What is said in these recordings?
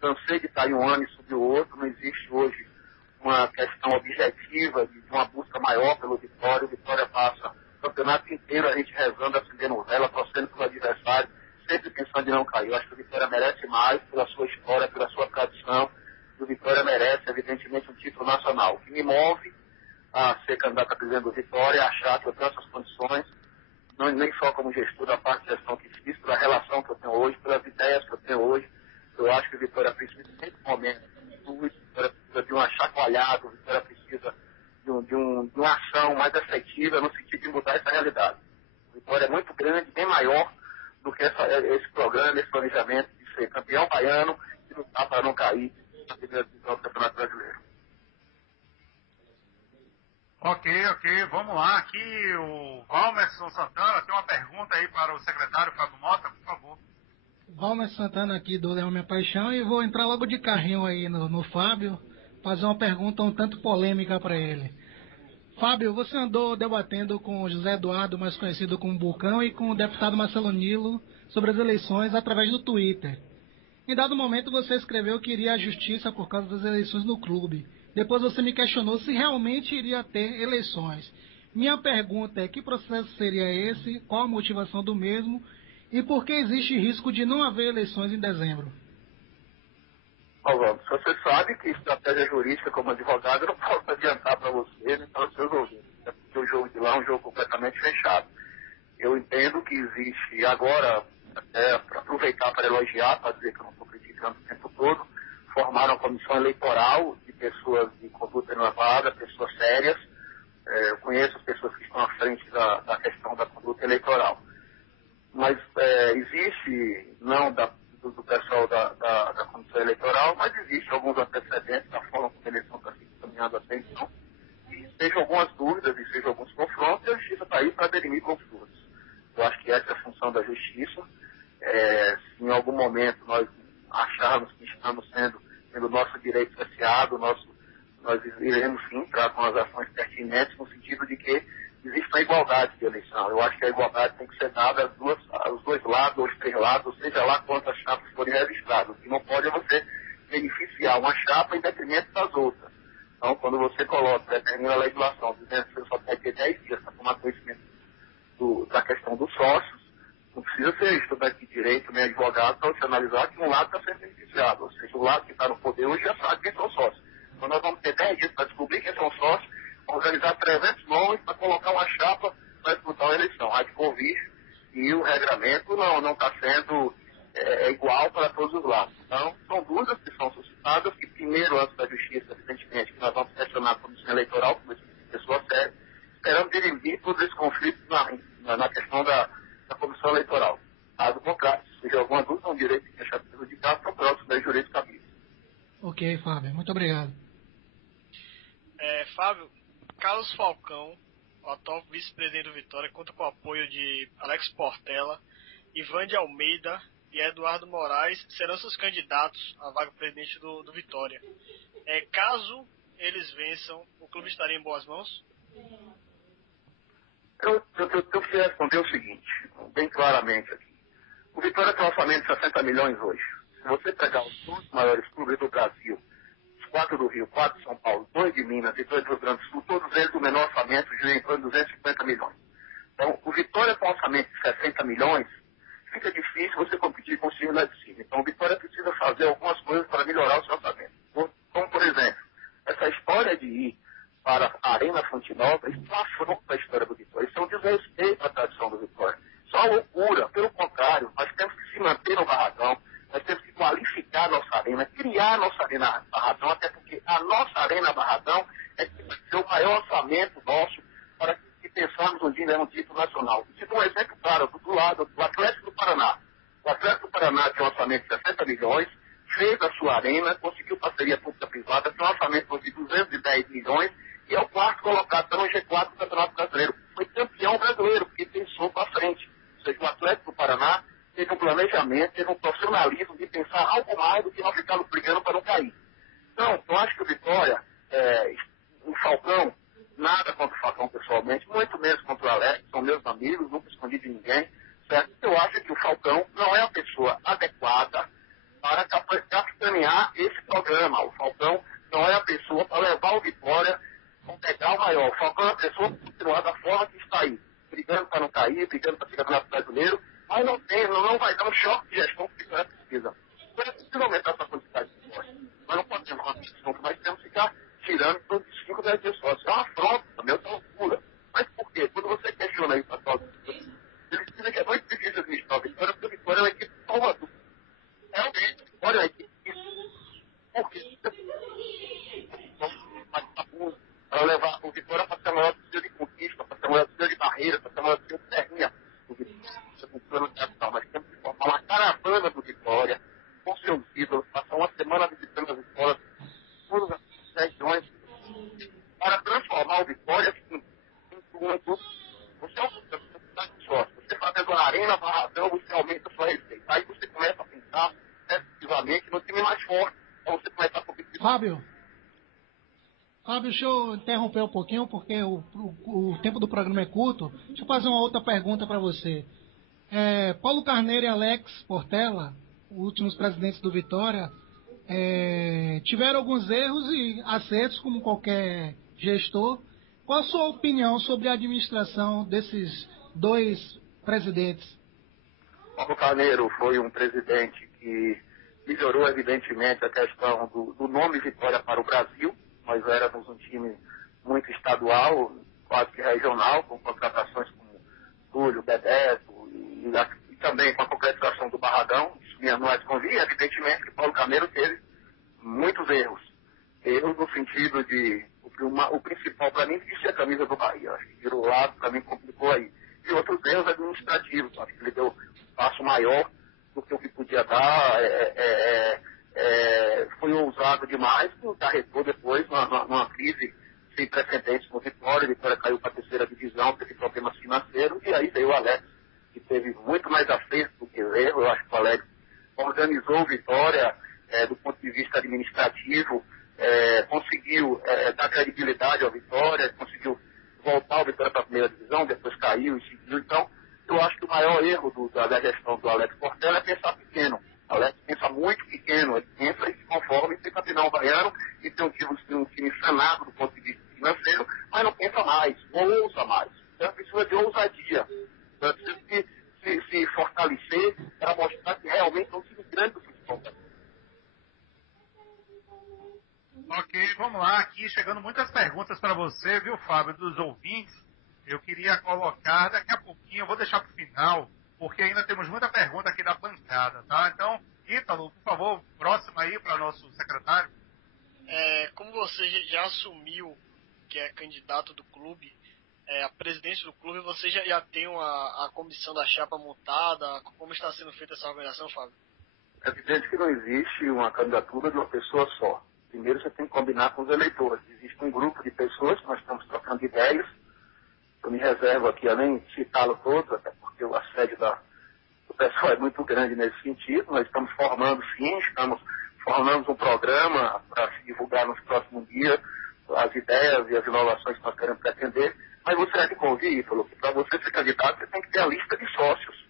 cansei de estar em um ano e subir o outro, não existe hoje uma questão objetiva de uma busca maior pelo Vitória. O Vitória passa o campeonato inteiro a gente rezando, acendendo vela, torcendo pelo adversário, sempre pensando em não cair. Eu acho que o Vitória merece mais pela sua história, pela sua tradição. O Vitória merece, evidentemente, um título nacional. O que me move a ser candidato a presidente do Vitória é achar que eu tenho essas condições, não, nem só como gestor da parte de gestão que fiz, pela relação que eu tenho hoje, pelas ideias que eu tenho hoje. Eu acho que o Vitória precisa, nesse momento, o Vitória precisa de uma chacoalhada, o Vitória precisa de uma ação mais efetiva no sentido de mudar essa realidade. O Vitória é muito grande, bem maior do que esse programa, esse planejamento de ser campeão baiano e lutar para não cair na primeira divisão do Campeonato Brasileiro. Ok, vamos lá. Aqui o Valmerson Santana tem uma pergunta aí para o secretário Fábio Mota, por favor. Valmerson Santana aqui do Leão Minha Paixão, e vou entrar logo de carrinho aí no Fábio, fazer uma pergunta um tanto polêmica para ele. Fábio, você andou debatendo com o José Eduardo, mais conhecido como Bucão, e com o deputado Marcelo Nilo sobre as eleições através do Twitter. Em dado momento você escreveu que iria à justiça por causa das eleições no clube. Depois você me questionou se realmente iria ter eleições. Minha pergunta é: que processo seria esse? Qual a motivação do mesmo? E por que existe risco de não haver eleições em dezembro? Vamos, você sabe que estratégia jurídica como advogado eu não posso adiantar para você, nem para os seus ouvintes, né? Porque o jogo de lá é um jogo completamente fechado. Eu entendo que existe agora, para aproveitar para elogiar, para dizer que eu não estou criticando o tempo todo, formaram uma comissão eleitoral de pessoas de conduta elevada, pessoas sérias. Eu conheço as pessoas que estão à frente da questão da conduta eleitoral. Mas existe, não do pessoal da Comissão Eleitoral, mas existe alguns antecedentes da forma como a eleição está se caminhando até então. E sejam algumas dúvidas e sejam alguns confrontos, e a Justiça está aí para dirimir conflitos. Eu acho que essa é a função da Justiça. Se em algum momento nós acharmos que estamos tendo nosso direito cerceado, nós iremos sim entrar com as ações pertinentes no sentido de que existe a igualdade de eleição. Eu acho que a igualdade tem que ser dada aos dois lados, aos três lados, seja lá quantas chapas forem registradas. O que não pode é você beneficiar uma chapa em detrimento das outras. Então, quando você determina a legislação, dizendo que você só pode ter 10 dias para tomar conhecimento da questão dos sócios, não precisa ser estudante de direito nem advogado para você analisar que um lado está sendo beneficiado. Ou seja, o lado que está no poder hoje já sabe quem são os sócios. Então, nós vamos ter 10 dias para descobrir quem são os sócios, organizar 300 nomes para colocar uma chapa para disputar uma eleição. Há de convir e o regramento não está sendo igual para todos os lados. Então, são dúvidas que são suscitadas, que primeiro, antes da Justiça, evidentemente, que nós vamos questionar a Comissão Eleitoral, como pessoa séria, esperando dirimir todos esses conflitos na questão da Comissão Eleitoral. Caso contrário, se tiver alguma dúvida, é um direito que deixar prejudicado, procurar o Superior Jurídico cabível. Ok, Fábio, muito obrigado. Fábio, Carlos Falcão, o atual vice-presidente do Vitória, conta com o apoio de Alex Portela, Ivan de Almeida e Eduardo Moraes, serão seus candidatos à vaga presidente do Vitória. Caso eles vençam, o clube estaria em boas mãos? Eu queria responder o seguinte, bem claramente aqui. O Vitória tem um orçamento de 60 milhões hoje. Se você pegar os 2 maiores clubes do Brasil, os 4 do Rio, 4 de São Paulo, 2 de Minas e 2 do Rio Grande do Sul, todos eles o menor orçamento gira em torno de 250 milhões. Então, o Vitória com um orçamento de 60 milhões, fica difícil você competir com o time lá de cima. Então, o Vitória precisa fazer algumas coisas para melhorar o seu orçamento. Como, por exemplo, essa história de ir para a Arena Fonte Nova, isso não afronta a história do Vitória. Isso é um desrespeito à tradição do Vitória. Isso é uma loucura. Pelo contrário, nós temos que se manter no Barradão, nós temos que qualificar a nossa arena, criar a nossa arena Barradão, até porque a nossa arena Barradão é que vai ser o maior orçamento nosso para que pensarmos um dia em um título nacional. E um exemplo claro, do lado do Atlético do Paraná. O Atlético do Paraná tem um orçamento de 60 milhões, fez a sua arena, conseguiu parceria pública-privada, tem um orçamento de 210 milhões, e é o quarto colocado, está no G4 do Campeonato Brasileiro. Foi campeão brasileiro, porque pensou para frente. Ou seja, o Atlético do Paraná teve um planejamento, teve um profissionalismo de pensar algo mais do que nós ficarmos brigando para não cair. Então, eu acho que o Vitória, o Falcão, nada contra o Falcão pessoalmente, muito menos contra o Alex, são meus amigos, nunca escondi de ninguém, certo? Eu acho que o Falcão não é a pessoa adequada para capitanear esse programa. O Falcão não é a pessoa para levar o Vitória com pegar o maior. O Falcão é a pessoa para continuar da forma que está aí, brigando para não cair, brigando para ser campeonato brasileiro, mas não vai dar um choque de gestão que o Vitória precisa. Então é preciso aumentar essa quantidade de sócios. Nós não podemos uma questão que nós temos que ficar tirando todos os 5 10 de sócios. É uma afronta, também é uma loucura. Mas por quê? Quando você questiona isso, pessoal, ele precisa que é muito difícil administrar a Vitória, porque a Vitória é uma equipe salvador. Realmente, olha a equipe. Por quê? Para levar o Vitória para ser a maior torcida de conquista, para ser a maior torcida de barreira, para ser a maior torcida de terrinha. O Vitória com o plano capital, mas temos que formar uma caravana do Vitória, com seus ídolos, passar uma semana visitando as escolas, todas as regiões, para transformar o Vitória em um clube. Você é um clube de sócio. Você fazendo a arena, barradão, você aumenta a sua receita. Aí você começa a pensar efetivamente no time mais forte. Então você começa a competir. Fábio, deixa eu interromper um pouquinho, porque o tempo do programa é curto. Deixa eu fazer uma outra pergunta para você. Paulo Carneiro e Alex Portela, os últimos presidentes do Vitória, tiveram alguns erros e acertos, como qualquer gestor. Qual a sua opinião sobre a administração desses dois presidentes? Paulo Carneiro foi um presidente que melhorou, evidentemente, a questão do nome Vitória para o Brasil. Nós éramos um time muito estadual, quase que regional, com contratações como Túlio, Bebeto e também com a concretização do Barradão. Isso me mais convia, evidentemente, que Paulo Carneiro teve muitos erros. Erros no sentido de... O principal para mim vestir a camisa do Bahia. Acho que virou lado, para mim complicou aí. E outros erros administrativos. Acho que ele deu um passo maior do que o que podia dar. Foi ousado demais, que acarretou depois numa crise sem precedentes no Vitória. O Vitória caiu para a terceira divisão, teve problemas financeiros, e aí veio o Alex, que teve muito mais acerto do que erro. Eu acho que o Alex organizou o Vitória do ponto de vista administrativo, conseguiu dar credibilidade ao Vitória, conseguiu voltar o Vitória para a primeira divisão, depois caiu e seguiu. Então, eu acho que o maior erro da gestão do Alex Portela é pensar pequeno. O Alex pensa muito pequeno, ele pensa e se conforma em ser campeão baiano e ter um time sanado do ponto de vista financeiro, mas não pensa mais, não ousa mais. Então, precisa de ousadia. Então, precisa se fortalecer para mostrar que realmente é um time grande do futebol. Ok, vamos lá. Aqui chegando muitas perguntas para você, viu, Fábio, dos ouvintes. Eu queria colocar daqui a pouquinho, eu vou deixar para o final, porque ainda temos muita pergunta aqui da bancada, tá? Então, Ítalo, por favor, próximo aí para nosso secretário. Como você já assumiu que é candidato do clube, a presidência do clube, você já tem a comissão da chapa montada? Como está sendo feita essa organização, Fábio? É evidente que não existe uma candidatura de uma pessoa só. Primeiro você tem que combinar com os eleitores. Existe um grupo de pessoas que nós estamos trocando ideias. Eu me reservo aqui a nem citá-lo todos, até porque o assédio do pessoal é muito grande nesse sentido. Nós estamos formando, sim, formamos um programa para se divulgar nos próximos dias as ideias e as inovações que nós queremos pretender. Mas você me convide, falou que para você ser candidato você tem que ter a lista de sócios.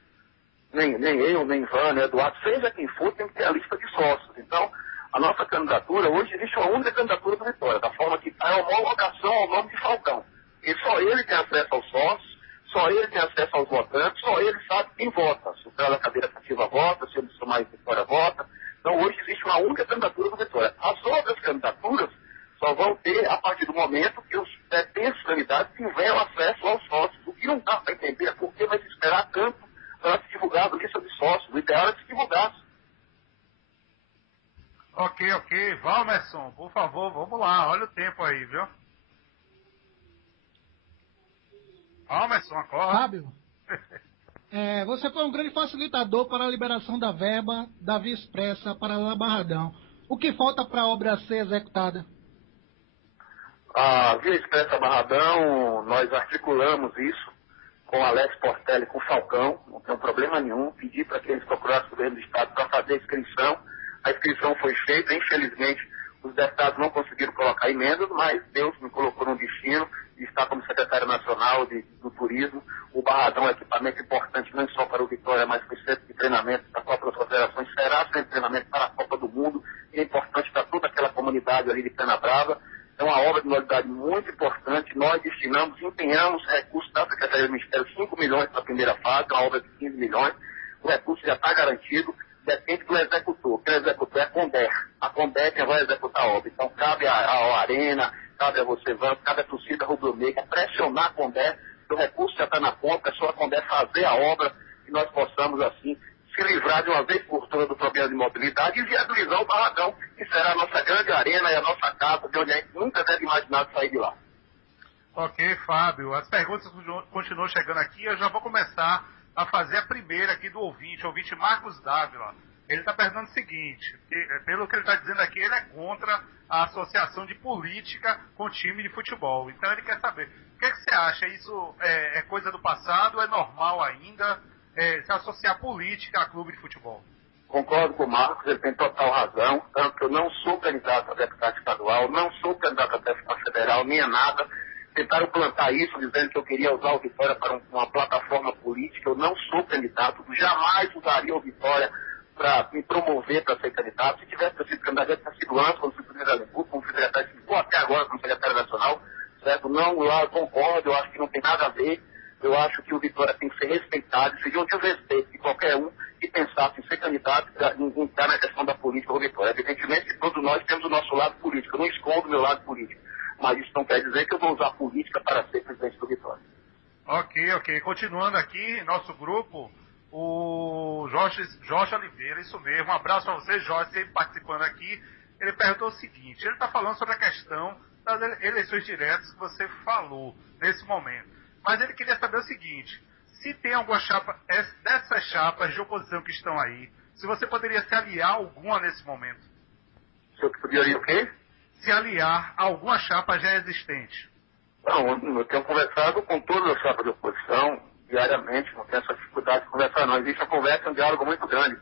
Nem eu, nem Ivan, nem Eduardo, seja quem for, tem que ter a lista de sócios. Então, a nossa candidatura, hoje existe uma única candidatura do Vitória, da forma que está a homologação ao nome de Falcão. E só ele tem acesso aos sócios, só ele tem acesso aos votantes, só ele sabe quem vota. Se o cara da cadeira cativa vota, se ele somar em Vitória vota. Então hoje existe uma única candidatura do Vitória. As outras candidaturas só vão ter a partir do momento que os pretensos candidatos tiveram acesso aos sócios. O que não dá para entender é por que vai se esperar tanto para se divulgar a lista de sócios. O ideal é se divulgasse. Ok. Valmerson, por favor, vamos lá. Olha o tempo aí, viu? Valmerson, acorda. Fábio, você foi um grande facilitador para a liberação da verba da Via Expressa para a Barradão. O que falta para a obra ser executada? A Via Expressa Barradão, nós articulamos isso com Alex Portela e com o Falcão, não tem problema nenhum. Pedi para que eles procurassem o governo do Estado para fazer a inscrição. A inscrição foi feita, infelizmente os deputados não conseguiram colocar emendas, mas Deus me colocou no destino e está como secretário nacional do turismo. O Barradão é um equipamento importante não só para o Vitória, mas para o centro de treinamento da Copa das Confederações, será centro de treinamento para a Copa do Mundo, muito importante. Nós destinamos, empenhamos recursos da Secretaria do Ministério, 5 milhões para a primeira fase, uma obra de 15 milhões. O recurso já está garantido, depende do executor. Quem executor é a Conber. A Conber que vai executar a obra. Então, cabe à Arena, cabe a você, cabe à torcida rubro-negra pressionar a Conber, que o recurso já está na conta, é só a Conber fazer a obra e nós possamos, assim, se livrar de uma vez por todas do problema de mobilidade e viabilizar o Barradão, que será a nossa grande arena e a nossa casa, de onde a gente nunca deve imaginar sair de lá. Ok, Fábio. As perguntas continuam chegando aqui. Eu já vou começar a fazer a primeira aqui do ouvinte, o ouvinte Marcos Dávila. Ele está perguntando o seguinte, pelo que ele está dizendo aqui, ele é contra a associação de política com time de futebol. Então ele quer saber, o que você acha? Isso é coisa do passado? É normal ainda se associar política a clube de futebol? Concordo com o Marcos, ele tem total razão, tanto que eu não sou candidato a deputado estadual, não sou candidato a deputado federal, nem a nada. Tentaram plantar isso, dizendo que eu queria usar o Vitória para uma plataforma política. Eu não sou candidato, jamais usaria o Vitória para me promover para ser candidato. Se tivesse sido candidato, teria sido antes, como secretário da República, como secretário de Futebol, até agora como secretário nacional, certo? Não, eu concordo, eu acho que não tem nada a ver. Eu acho que o Vitória tem que ser respeitado, seria de respeito de qualquer um que pensasse em ser candidato, em estar na questão da política do Vitória. Evidentemente que todos nós temos o nosso lado político, eu não escondo o meu lado político. Mas isso não quer dizer que eu vou usar a política para ser presidente do Vitória. Ok. Continuando aqui, nosso grupo, o Jorge Oliveira, isso mesmo. Um abraço para você, Jorge, sempre participando aqui. Ele perguntou o seguinte, ele está falando sobre a questão das eleições diretas que você falou nesse momento. Mas ele queria saber o seguinte, se tem alguma chapa, dessas chapas de oposição que estão aí, se você poderia se aliar a alguma nesse momento. Se eu poderia o quê? Se aliar a alguma chapa já existente? Não, eu tenho conversado com todas as chapas de oposição, diariamente, não tenho essa dificuldade de conversar, não. Existe uma conversa, um diálogo muito grande.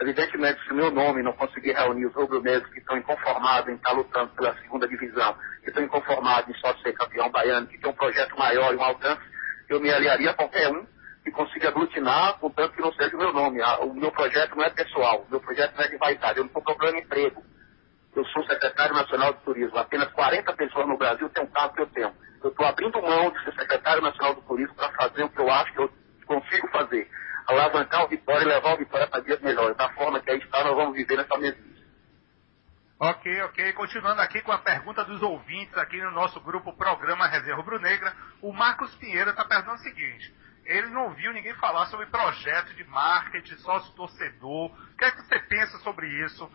Evidentemente, se o meu nome não conseguir reunir os rubro-negros que estão inconformados em estar lutando pela segunda divisão, que estão inconformados em só ser campeão baiano, que tem um projeto maior e um alcance, eu me aliaria a qualquer um que consiga aglutinar, contanto que não seja o meu nome. O meu projeto não é pessoal, o meu projeto não é de vaidade, eu não estou procurando emprego. Eu sou secretário nacional de turismo. Apenas 40 pessoas no Brasil têm um cargo que eu tenho. Eu estou abrindo mão de ser secretário nacional do turismo para fazer o que eu acho que eu consigo fazer. Alavancar o Vitória e levar o Vitória para dias melhores. Da forma que aí está, nós vamos viver nessa mesmice. Ok. Continuando aqui com a pergunta dos ouvintes aqui no nosso grupo Programa Resenha Rubro-Negra, o Marcos Pinheiro está perguntando o seguinte, ele não ouviu ninguém falar sobre projeto de marketing, sócio-torcedor. O que é que você pensa sobre isso?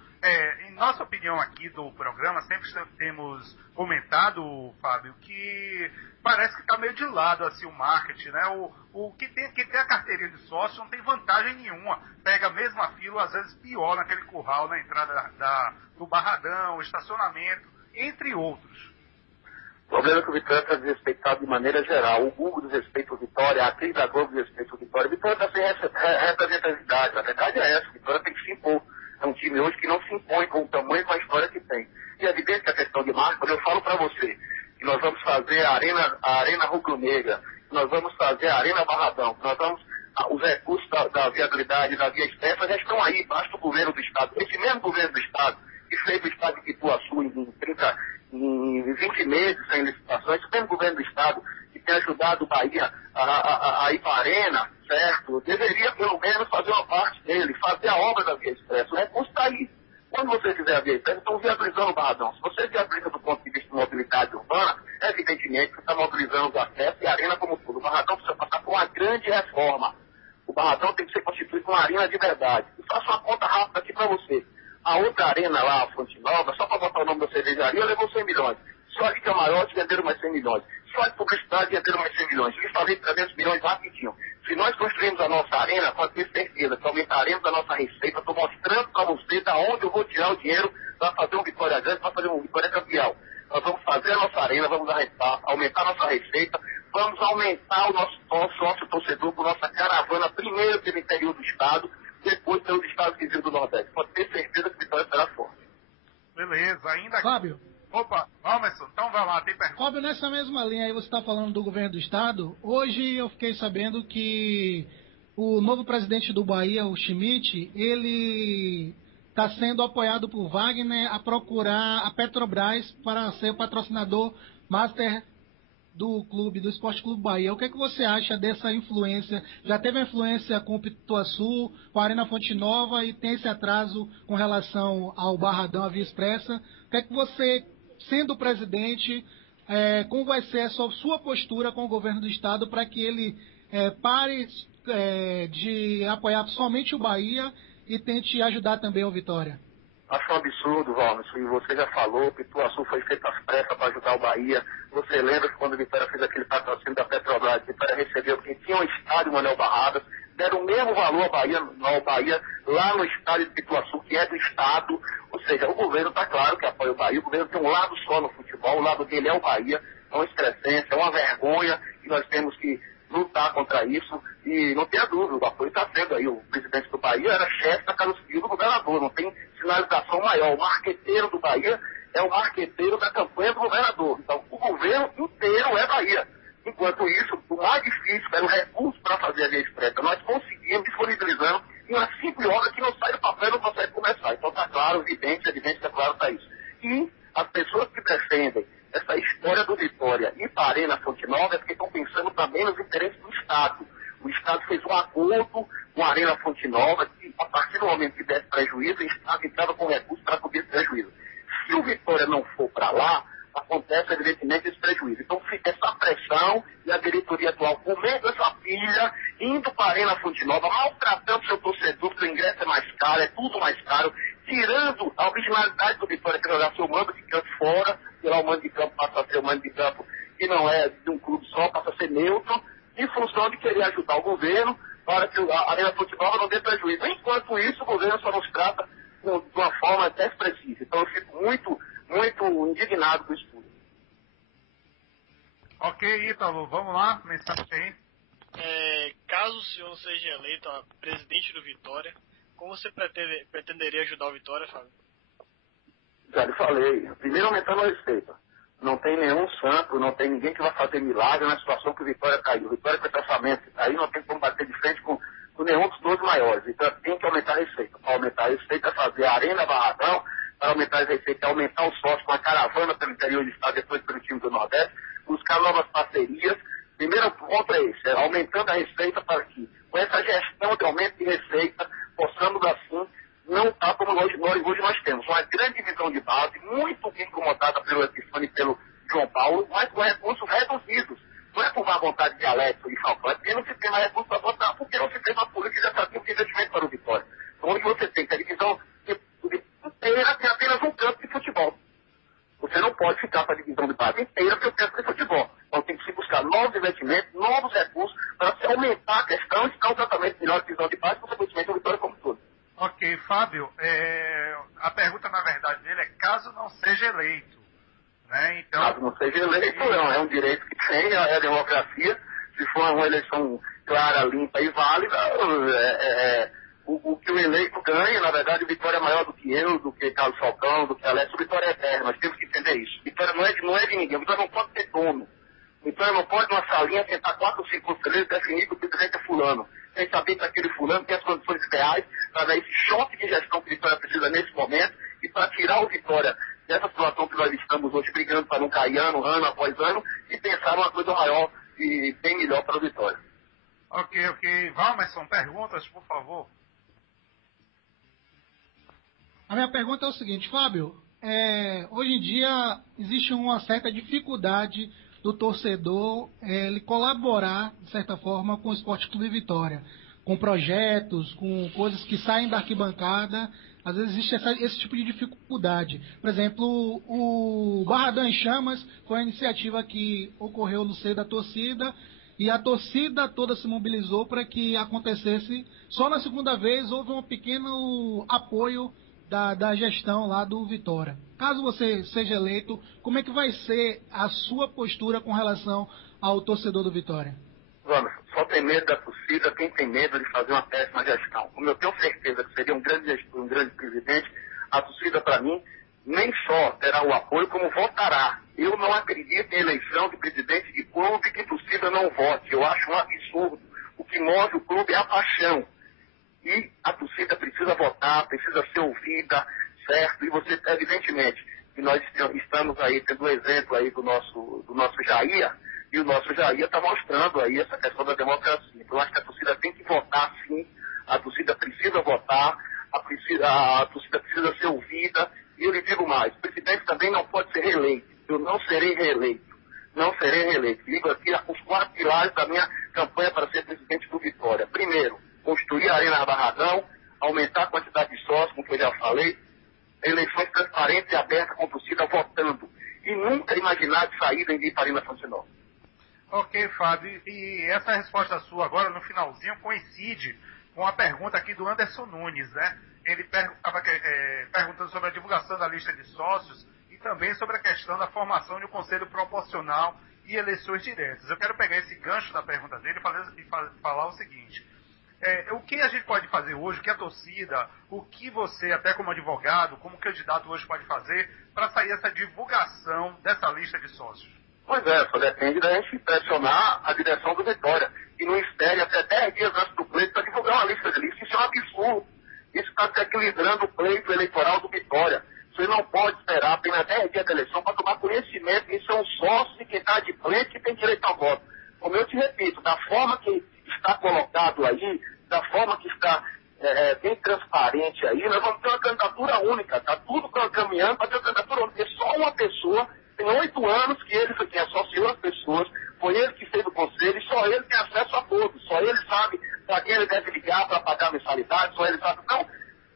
Em nossa opinião aqui do programa, sempre temos comentado, Fábio, que parece que está meio de lado assim, o marketing, né? O que tem a carteirinha de sócio não tem vantagem nenhuma. Pega a mesma fila, às vezes pior naquele curral, na entrada do Barradão, o estacionamento, entre outros. O problema é que o Vitória está desrespeitado de maneira geral. O Google desrespeita o Vitória, a atriz da Globo desrespeita o Vitória. O Vitória está sem representatividade. A verdade é essa, o Vitória tem que se impor. É um time hoje que não se impõe com o tamanho e com a história que tem. E é evidente que a questão de marca, quando eu falo para você que nós vamos fazer a Arena Rubro-Negra, que nós vamos fazer a Arena Barradão, que nós vamos, os recursos da viabilidade, da via externa, já estão aí, basta o governo do Estado. Esse mesmo governo do Estado, que fez o Estado de Ituaçu em 20 meses sem licitação, esse mesmo governo do Estado que tem ajudado o Bahia a ir para a Arena, certo? Deveria pelo menos fazer uma parte dele, fazer a obra da Via Expressa. O recurso está aí. Quando você fizer a Via Expressa, estão viabilizando o Barradão. Se você viabiliza do ponto de vista de mobilidade urbana, evidentemente você está mobilizando o acesso e a Arena como tudo. O Barradão precisa passar por uma grande reforma. O Barradão tem que ser constituído com uma arena de verdade. E faço uma conta rápida aqui para você. A outra arena lá, a Fonte Nova, só para botar o nome da cervejaria, levou 100 milhões. Só a Liga Maior venderam mais 100 milhões. Só de publicidade venderam mais 100 milhões. Eu falei 300 milhões rapidinho. Se nós construirmos a nossa arena, pode ter certeza que aumentaremos a nossa receita. Estou mostrando para você da onde eu vou tirar o dinheiro para fazer um Vitória grande, para fazer um Vitória campeão. Nós vamos fazer a nossa arena, vamos aumentar a nossa receita, vamos aumentar o nosso sócio torcedor com nossa caravana, primeiro pelo interior do estado, depois pelos estados vizinhos do Nordeste. Pode ter certeza que o Vitória será forte. Beleza, ainda... Fábio. Opa, Emerson, então vai lá, tem pergunta. Fábio, nessa mesma linha aí, você está falando do governo do estado. Hoje eu fiquei sabendo que o novo presidente do Bahia, o Schmidt, ele está sendo apoiado por Wagner a procurar a Petrobras para ser o patrocinador Master do clube, do Esporte Clube Bahia. O que é que você acha dessa influência? Já teve influência com o Pituaçu, com a Arena Fonte Nova e tem esse atraso com relação ao Barradão, a Via Expressa. O que é que você, sendo presidente, como vai ser a sua postura com o governo do estado para que ele pare de apoiar somente o Bahia e tente ajudar também o Vitória? Acho um absurdo, Valmes, e você já falou, Pituaçu foi feito às pressas para ajudar o Bahia. Você lembra que quando o Vitória fez aquele patrocínio da Petrobras, o Vitória recebeu quem tinha um estádio Manuel Barradas, deram o mesmo valor ao Bahia lá no estádio de Pituaçu, que é do estado. Ou seja, o governo está claro que apoia o Bahia, o governo tem um lado só no futebol, o lado dele é o Bahia, é uma excrescência, é uma vergonha, e nós temos que lutar contra isso, e não tenha dúvida, o apoio está sendo aí. O presidente do Bahia era chefe da Casa Civil do governador, não tem sinalização maior. O marqueteiro do Bahia é o marqueteiro da campanha do governador. Então, o governo inteiro é Bahia. Enquanto isso, o mais difícil era o recurso para fazer a Via Expressa. Nós conseguimos, disponibilizando, em uma simples obra que não sai do papel e não consegue começar. Então, está claro, evidente que é claro para isso. E as pessoas que defendem essa história do Vitória e para a Arena Fonte Nova é porque estão pensando também nos interesses do Estado. O Estado fez um acordo com a Arena Fonte Nova que, a partir do momento que desse prejuízo, o Estado entrava com recursos para cobrir esse prejuízo. Se o Vitória não for para lá, acontece, evidentemente, esse prejuízo. Então, fica essa pressão e a diretoria atual comendo essa pilha, indo para a Arena Fonte Nova, maltratando seu torcedor, porque o ingresso é mais caro, é tudo mais caro, tirando a originalidade do Vitória, que jogar seu mando de campo fora, e lá o mando de campo passa a ser o mando de campo que não é de um clube só, passa a ser neutro, em função de querer ajudar o governo para que a Arena Fonte Nova não dê prejuízo. Enquanto isso, o governo só nos trata de uma forma até expressiva. Então, eu fico muito indignado com isso tudo. Ok, Ítalo, vamos lá, mensagem aí. Caso o senhor seja eleito a presidente do Vitória, como você pretenderia ajudar o Vitória, Fábio? Já lhe falei. Primeiro, aumentando a receita. Não tem nenhum santo, não tem ninguém que vai fazer milagre na situação que o Vitória caiu. O Vitória foi tratamento que caiu, não tem como bater de frente com nenhum dos 12 maiores. Então tem que aumentar a receita. Para aumentar a receita é fazer a Arena Barradão, para aumentar a receita é aumentar o sócio com a caravana pelo interior do estado, depois pelo time do Nordeste, buscar novas parcerias. Primeiro ponto é esse, é aumentando a receita para que, com essa gestão de aumento de receita, possamos assim não estar como hoje nós temos. Uma grande divisão de base, muito bem incomodada pelo Epifânio e pelo João Paulo, mas com recursos reduzidos. Não é por má vontade de Alex ou de Falcão, é porque não se tem mais recursos para votar, porque não se tem uma política de atrativo de investimento para o Vitória. Então, onde você tem que a divisão inteira tem apenas um campo de futebol. Você não pode ficar com a divisão de base inteira porque eu quero ter futebol. Então tem que se buscar novos investimentos, novos recursos, para se aumentar a questão e ficar um tratamento melhor de divisão de base, consequentemente, a Vitória como todo. Ok, Fábio, a pergunta na verdade dele é caso não seja eleito, né? Então, caso não seja eleito, não, é um direito que tem, é a democracia. Se for uma eleição clara, limpa e válida, o que o eleito ganha, na verdade, o Vitória é maior do que eu, do que Carlos Falcão, do que Alex. O Vitória é eterno, nós temos que entender isso. Vitória não é de ninguém, o Vitória não pode ter dono. Vitória não pode, numa salinha, sentar 4 ou 5 conselheiros e definir que o presidente é fulano, sem saber que aquele fulano tem as condições ideais para dar esse choque de gestão que o Vitória precisa nesse momento e para tirar o Vitória dessa situação que nós estamos hoje brigando para não cair ano após ano e pensar numa coisa maior e bem melhor para o Vitória. Ok. Valmerson, perguntas, por favor. A minha pergunta é o seguinte, Fábio, hoje em dia existe uma certa dificuldade do torcedor ele colaborar, de certa forma, com o Esporte Clube Vitória, com projetos, com coisas que saem da arquibancada. Às vezes existe esse tipo de dificuldade. Por exemplo, o Barradão em Chamas foi uma iniciativa que ocorreu no seio da torcida e a torcida toda se mobilizou para que acontecesse. Só na segunda vez houve um pequeno apoio da gestão lá do Vitória. Caso você seja eleito, como é que vai ser a sua postura com relação ao torcedor do Vitória? Vamos, só tem medo da torcida quem tem medo de fazer uma péssima gestão. Como eu tenho certeza que seria um grande gestor, um grande presidente, a torcida, para mim, nem só terá o apoio, como votará. Eu não acredito em eleição de presidente de clube que a torcida não vote. Eu acho um absurdo. O que move o clube é a paixão. E a torcida precisa votar, precisa ser ouvida, certo? E você, evidentemente, e nós estamos aí tendo um exemplo aí do nosso Jair, e o nosso Jair está mostrando aí essa questão da democracia. Então, eu acho que a torcida tem que votar, sim, a torcida precisa votar, a torcida precisa ser ouvida, e eu lhe digo mais, o presidente também não pode ser reeleito. Eu não serei reeleito. Não serei reeleito. Digo aqui os 4 pilares da minha campanha para ser presidente do Vitória. Primeiro, construir a Arena Barradão, aumentar a quantidade de sócios, como eu já falei, eleições transparentes e abertas com a torcida votando. E nunca imaginar de saída em Iparina Fontenot. Ok, Fábio. E essa resposta sua agora, no finalzinho, coincide com a pergunta aqui do Anderson Nunes, né? Ele estava perguntando sobre a divulgação da lista de sócios e também sobre a questão da formação de um conselho proporcional e eleições diretas. Eu quero pegar esse gancho da pergunta dele e falar o seguinte. O que a gente pode fazer hoje, o que a torcida, o que você, até como advogado, como candidato hoje pode fazer para sair essa divulgação dessa lista de sócios? Pois é, só depende da gente pressionar a direção do Vitória. E não espere até 10 dias antes do pleito para divulgar uma lista de listas. Isso é um absurdo. Isso está desequilibrando o pleito eleitoral do Vitória. Você não pode esperar apenas 10 dias da eleição para tomar conhecimento que isso é um sócio de quem está de pleito que tem direito ao voto. Como eu te repito, da forma que está colocado aí, da forma que está bem transparente aí, nós vamos ter uma candidatura única. Está tudo caminhando para ter uma candidatura única. Porque só uma pessoa, tem 8 anos que ele foi quem associou as pessoas, foi ele que fez o conselho, e só ele tem acesso a todos. Só ele sabe para quem ele deve ligar para pagar a mensalidade, só ele sabe. Então,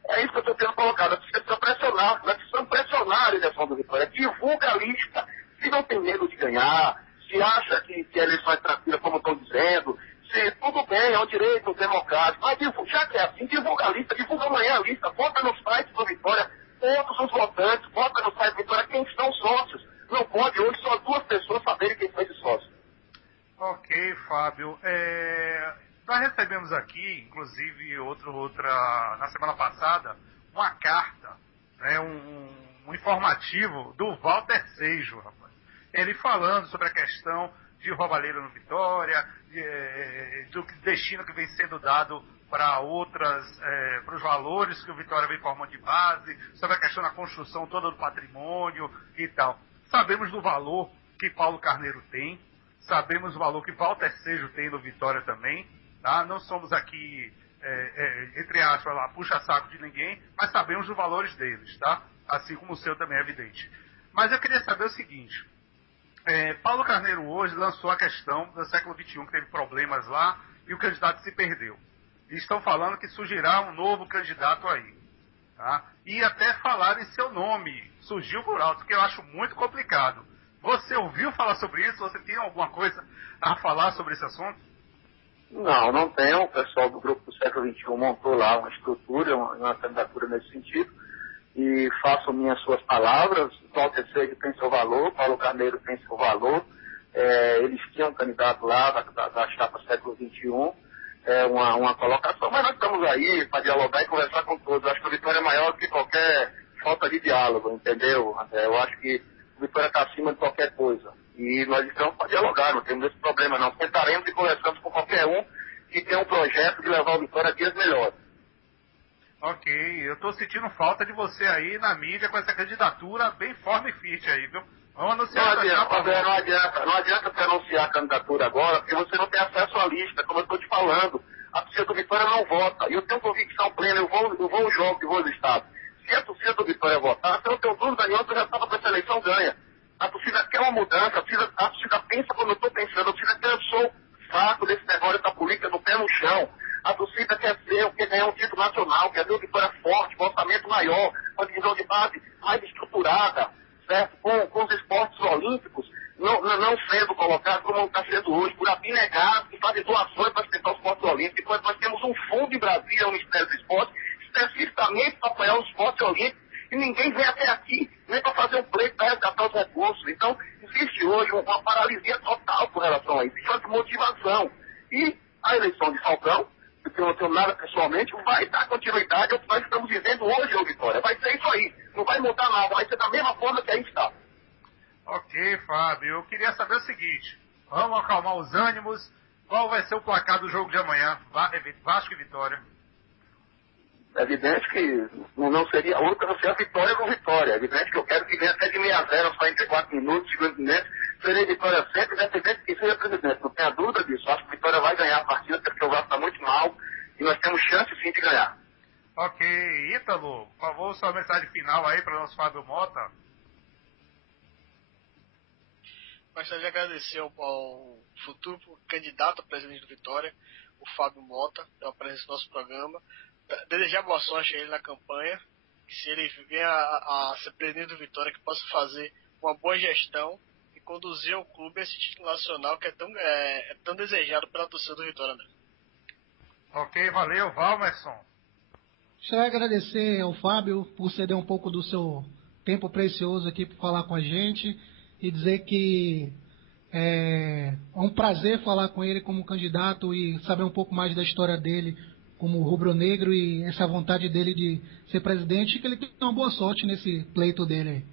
é isso que eu estou tendo colocado. Nós precisamos pressionar a direção do Vitória. Divulga a lista. Se não tem medo de ganhar, se acha que a eleição é tranquila, como estão dizendo, se tudo bem, é um direito democrático, mas já que é assim, divulga a lista, divulga amanhã a lista, bota no site do Vitória todos os votantes, bota no site do Vitória quem são sócios. Não pode hoje só 2 pessoas saberem quem foi de sócio. Ok, Fábio. Nós recebemos aqui, inclusive, na semana passada, uma carta, né, um informativo do Walter Seijo, rapaz. Ele falando sobre a questão de roubalheira no Vitória, do destino que vem sendo dado para para os valores que o Vitória vem formando de base, sobre a questão da construção toda do patrimônio e tal. Sabemos do valor que Paulo Carneiro tem, sabemos o valor que Walter Seijo tem no Vitória também, tá? Não somos aqui, entre aspas, puxa-saco de ninguém, mas sabemos os valores deles, tá? Assim como o seu também é evidente. Mas eu queria saber o seguinte, Paulo Carneiro hoje lançou a questão do século XXI, que teve problemas lá, e o candidato se perdeu. E estão falando que surgirá um novo candidato aí. Tá? E até falar em seu nome, surgiu por alto, que eu acho muito complicado. Você ouviu falar sobre isso? Você tem alguma coisa a falar sobre esse assunto? Não tenho. O pessoal do grupo do século XXI montou lá uma estrutura, uma candidatura nesse sentido. E faço minhas suas palavras. Walter Seijo tem seu valor, Paulo Carneiro tem seu valor. Eles tinham um candidato lá da chapa século XXI. Uma colocação, mas nós estamos aí para dialogar e conversar com todos. Eu acho que a Vitória é maior do que qualquer falta de diálogo, entendeu? Eu acho que a Vitória está acima de qualquer coisa. E nós estamos para dialogar, não temos esse problema não. Sentaremos e conversamos com qualquer um que tem um projeto de levar a Vitória a dias melhores. Ok, eu estou sentindo falta de você aí na mídia com essa candidatura bem forte e fit aí, viu? Vamos anunciar. Não adianta você anunciar a candidatura agora, porque você não tem acesso à lista, como eu estou te falando. A torcida do Vitória não vota. E eu tenho convicção plena, eu vou aos jogos e vou aos estados. Se a torcida do Vitória votar, se eu não tenho dúvida nenhuma, eu já estava com essa eleição ganha. A torcida quer uma mudança, a torcida pensa como eu estou pensando, a torcida cansou saco desse negócio da política no pé no chão. A torcida quer ganhar um título nacional, quer ver o Vitória forte, com orçamento maior, com a divisão de base mais estruturada, certo? Com os esportes olímpicos não sendo colocados como está sendo hoje, por abnegados que fazem doações para sustentar os esportes olímpicos, enquanto nós temos um fundo em Brasília, o Ministério do Esporte, especificamente para apoiar os esportes olímpicos, e ninguém vem até aqui nem para fazer um pleito para resgatar os recursos. Então, existe hoje uma paralisia total com relação a isso, existe uma desmotivação. E a eleição de Falcão, que eu não tenho nada pessoalmente, vai dar continuidade ao que nós estamos vivendo hoje, ô Vitória. Vai ser isso aí. Não vai mudar nada, vai ser da mesma forma que a gente está. Ok, Fábio. Eu queria saber o seguinte. Vamos acalmar os ânimos. Qual vai ser o placar do jogo de amanhã? Vasco e Vitória. É evidente que não seria outra, não seria a vitória do Vitória. É evidente que eu quero que venha até de 6-0 aos 44 minutos, segundo minutos. Seria Vitória sempre, independente de quem seja presidente. Não tenha dúvida disso. Acho que a Vitória vai ganhar a partida, porque o Vasco está muito mal e nós temos chance sim de ganhar. Ok, Ítalo, por favor, sua mensagem final aí para o nosso Fábio Mota. Gostaria de agradecer ao futuro candidato a presidente do Vitória, o Fábio Mota, pela presença do nosso programa. Desejar boa sorte a ele na campanha, que se ele vier a ser presidente do Vitória, que possa fazer uma boa gestão e conduzir o clube a esse título nacional que é tão desejado pela torcida do Vitória, né? Ok, valeu, Valmerson. Gostaria de agradecer ao Fábio por ceder um pouco do seu tempo precioso aqui para falar com a gente e dizer que é um prazer falar com ele como candidato e saber um pouco mais da história dele como rubro-negro e essa vontade dele de ser presidente, e que ele tenha uma boa sorte nesse pleito dele aí.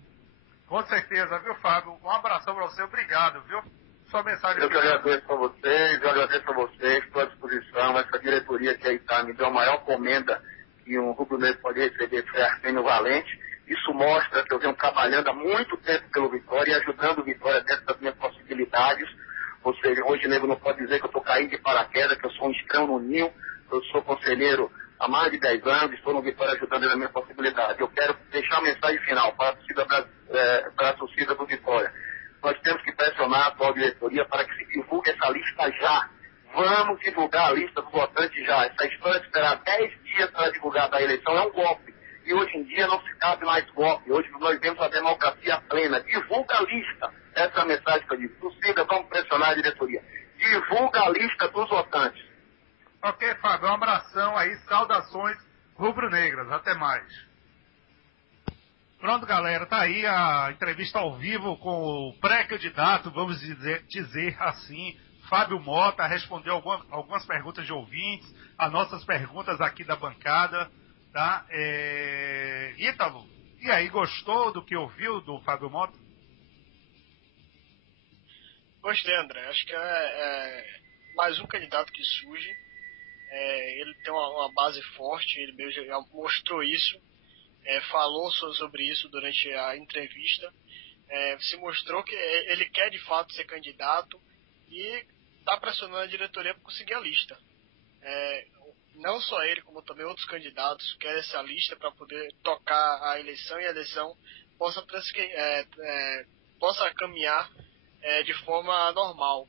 Com certeza, viu, Fábio? Um abração para você, obrigado, viu? Sua mensagem Eu que agradeço a vocês, eu agradeço a vocês, estou à disposição. Essa diretoria que aí está me deu a maior comenda que um rubro-negro pode receber, foi Arsenio Valente. Isso mostra que eu venho trabalhando há muito tempo pelo Vitória e ajudando o Vitória dentro das minhas possibilidades. Ou seja, hoje o nego não pode dizer que eu estou caindo de paraquedas, que eu sou um estranho no ninho. Eu sou conselheiro há mais de 10 anos, estou no Vitória ajudando na minha possibilidade. Eu quero deixar uma mensagem final para a torcida do Vitória. Nós temos que pressionar a atual diretoria para que se divulgue essa lista já. Vamos divulgar a lista dos votantes já. Essa história de esperar 10 dias para divulgar da eleição é um golpe. E hoje em dia não se cabe mais golpe. Hoje nós temos a democracia plena. Divulga a lista. Essa é a mensagem que eu digo. Torcida, vamos pressionar a diretoria. Divulga a lista dos votantes. Ok, Fábio, um abração aí, saudações rubro-negras, até mais. Pronto, galera, tá aí a entrevista ao vivo com o pré-candidato, vamos dizer assim, Fábio Mota, respondeu algumas perguntas de ouvintes, as nossas perguntas aqui da bancada, tá? Ítalo, e aí, gostou do que ouviu do Fábio Mota? Gostei, André. Acho que é mais um candidato que surge. Ele tem uma base forte, ele mesmo já mostrou isso, falou sobre isso durante a entrevista, se mostrou que ele quer de fato ser candidato e está pressionando a diretoria para conseguir a lista. Não só ele, como também outros candidatos querem essa lista para poder tocar a eleição e a eleição possa caminhar de forma normal.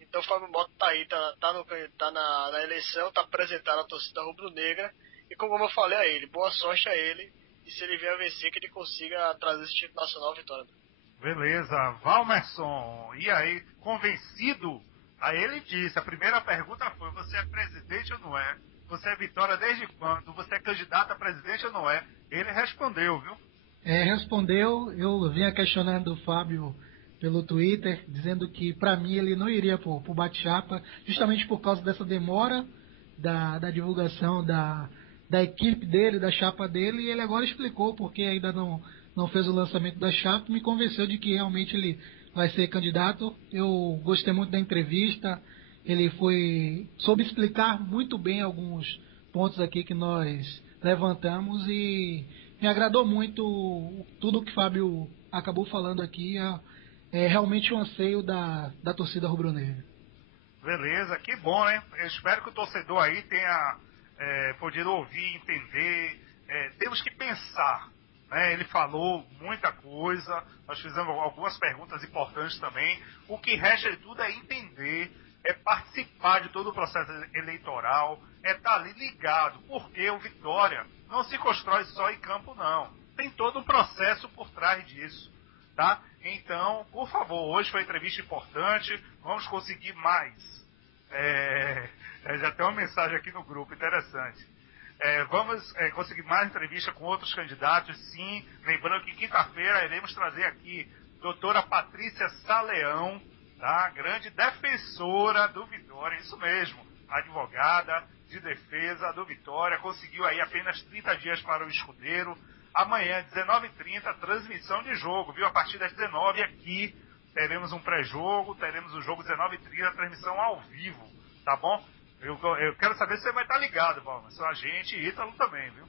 Então o Fábio Mota tá aí, tá na eleição, tá apresentando a torcida rubro-negra, e como eu falei a ele, boa sorte a ele, e se ele vier a vencer, que ele consiga trazer esse título nacional à vitória. Beleza, Valmerson, e aí, convencido? Aí ele disse, a primeira pergunta foi, você é presidente ou não é? Você é Vitória desde quando? Você é candidato a presidente ou não é? Ele respondeu, viu? Respondeu, eu vinha questionando o Fábio pelo Twitter, dizendo que para mim ele não iria pro bate-chapa, justamente por causa dessa demora da divulgação da equipe dele, da chapa dele, e ele agora explicou porque ainda não fez o lançamento da chapa, me convenceu de que realmente ele vai ser candidato. Eu gostei muito da entrevista, ele soube explicar muito bem alguns pontos aqui que nós levantamos e me agradou muito tudo que o Fábio acabou falando aqui. É realmente um anseio da torcida rubro-negra. Beleza, que bom, né? Eu espero que o torcedor aí tenha podido ouvir, entender. Temos que pensar, né? Ele falou muita coisa, nós fizemos algumas perguntas importantes também. O que resta de tudo é entender, é participar de todo o processo eleitoral, é estar ali ligado, porque o Vitória não se constrói só em campo, não. Tem todo um processo por trás disso. Tá? Então, por favor, hoje foi uma entrevista importante, vamos conseguir mais. Já tem uma mensagem aqui no grupo, interessante. Vamos conseguir mais entrevista com outros candidatos, sim. Lembrando que quinta-feira iremos trazer aqui doutora Patrícia Saleão, tá? Grande defensora do Vitória, isso mesmo, advogada de defesa do Vitória, conseguiu aí apenas 30 dias para o escudeiro. Amanhã, 19h30, transmissão de jogo, viu? A partir das 19h aqui, teremos um pré-jogo, teremos o jogo 19h30, transmissão ao vivo, tá bom? Eu quero saber se você vai estar ligado, Valmas. A gente e Ítalo também, viu?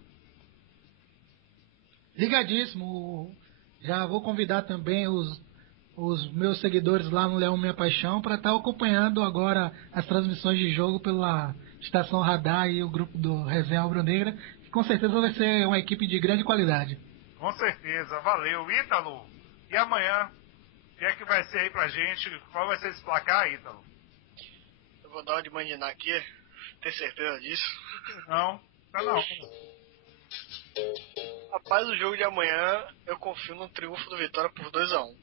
Ligadíssimo. Já vou convidar também os meus seguidores lá no Leão Minha Paixão para estar acompanhando agora as transmissões de jogo pela Estação Radar e o grupo do Resenha Alvinegra, que com certeza vai ser uma equipe de grande qualidade. Com certeza, valeu. Ítalo, e amanhã? O que é que vai ser aí pra gente? Qual vai ser esse placar, Ítalo? Eu vou dar uma de mandinar aqui, ter certeza disso. Não, tá não. Rapaz, o jogo de amanhã eu confio no triunfo do Vitória por 2-1.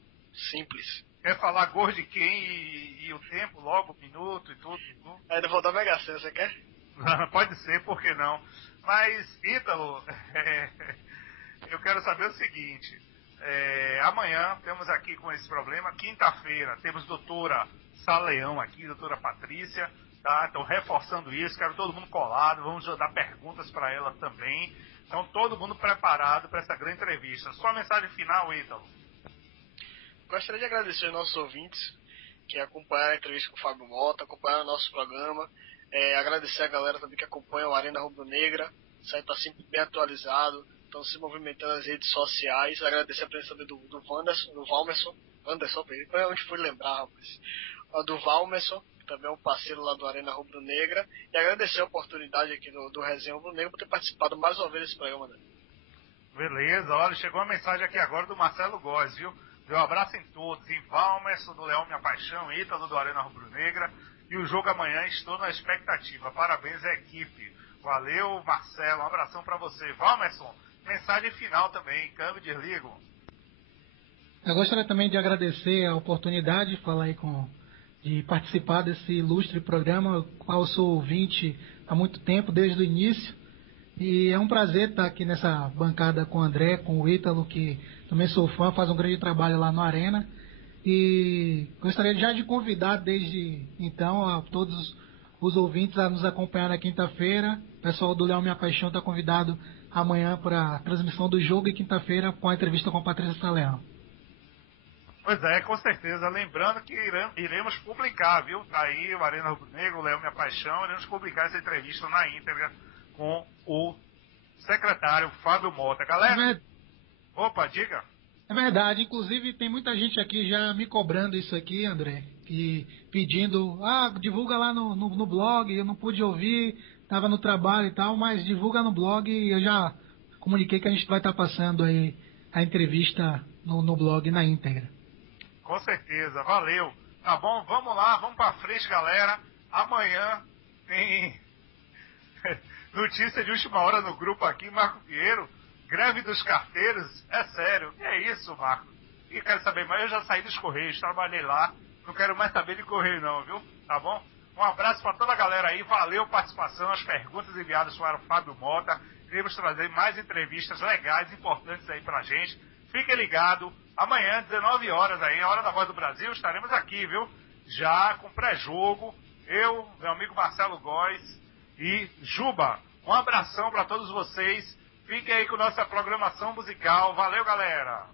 Simples. Quer falar gol de quem e o tempo, logo, o minuto e tudo? Ainda vou dar Mega Sena, você quer? Pode ser, por que não? Mas, Ítalo, eu quero saber o seguinte. Amanhã temos aqui com esse problema. Quinta-feira temos doutora Saleão aqui, doutora Patrícia. Tá? Estão reforçando isso, quero todo mundo colado. Vamos dar perguntas para ela também. Então, todo mundo preparado para essa grande entrevista. Só a mensagem final, Ítalo. Gostaria de agradecer aos nossos ouvintes que acompanharam a entrevista com o Fábio Mota, acompanharam o nosso programa. Agradecer a galera também que acompanha o Arena Rubro-Negra. O site está sempre bem atualizado, estão se movimentando nas redes sociais. Agradecer a presença também do Wanderson, do Valmerson. Anderson, onde fui lembrar, rapaz. Do Valmerson, que também é um parceiro lá do Arena Rubro-Negra. E agradecer a oportunidade aqui do Resenha Rubro-Negra por ter participado mais uma vez desse programa, né? Beleza, olha, chegou uma mensagem aqui agora do Marcelo Góes, viu? Deu um abraço em todos, em Valmerson, do Leão Minha Paixão, Ítalo do Arena Rubro-Negra. E o jogo amanhã, estou na expectativa. Parabéns à equipe. Valeu, Marcelo, um abração para você. Valmerson, mensagem final também, câmbio de desligo. Eu gostaria também de agradecer a oportunidade de participar desse ilustre programa, qual sou ouvinte há muito tempo, desde o início. E é um prazer estar aqui nessa bancada com o André, com o Ítalo, que também sou fã, faz um grande trabalho lá no Arena. E gostaria já de convidar desde então a todos os ouvintes a nos acompanhar na quinta-feira. O pessoal do Leão Minha Paixão está convidado amanhã para a transmissão do jogo e quinta-feira com a entrevista com a Patrícia Saleão. Pois é, com certeza. Lembrando que iremos publicar, viu? Tá aí o Arena Rubro-Negra, o Leão Minha Paixão, iremos publicar essa entrevista na íntegra com o secretário Fábio Mota. Galera, opa, diga. É verdade, inclusive tem muita gente aqui já me cobrando isso aqui, André, e pedindo, divulga lá no blog, eu não pude ouvir, estava no trabalho e tal, mas divulga no blog e eu já comuniquei que a gente vai estar passando aí a entrevista no blog na íntegra. Com certeza, valeu. Tá bom, vamos lá, vamos pra frente, galera. Amanhã tem notícia de última hora no grupo aqui, Marco Pinheiro. Greve dos carteiros, é sério, que é isso, Marco? E quero saber mais, eu já saí dos Correios, trabalhei lá, não quero mais saber de Correio não, viu? Tá bom? Um abraço para toda a galera aí, valeu a participação, as perguntas enviadas para o Fábio Mota, iremos trazer mais entrevistas legais, importantes aí pra gente. Fique ligado, amanhã, 19 horas aí, a Hora da Voz do Brasil, estaremos aqui, viu? Já com pré-jogo, eu, meu amigo Marcelo Góes e Juba. Um abração para todos vocês. Fiquem aí com nossa programação musical. Valeu, galera!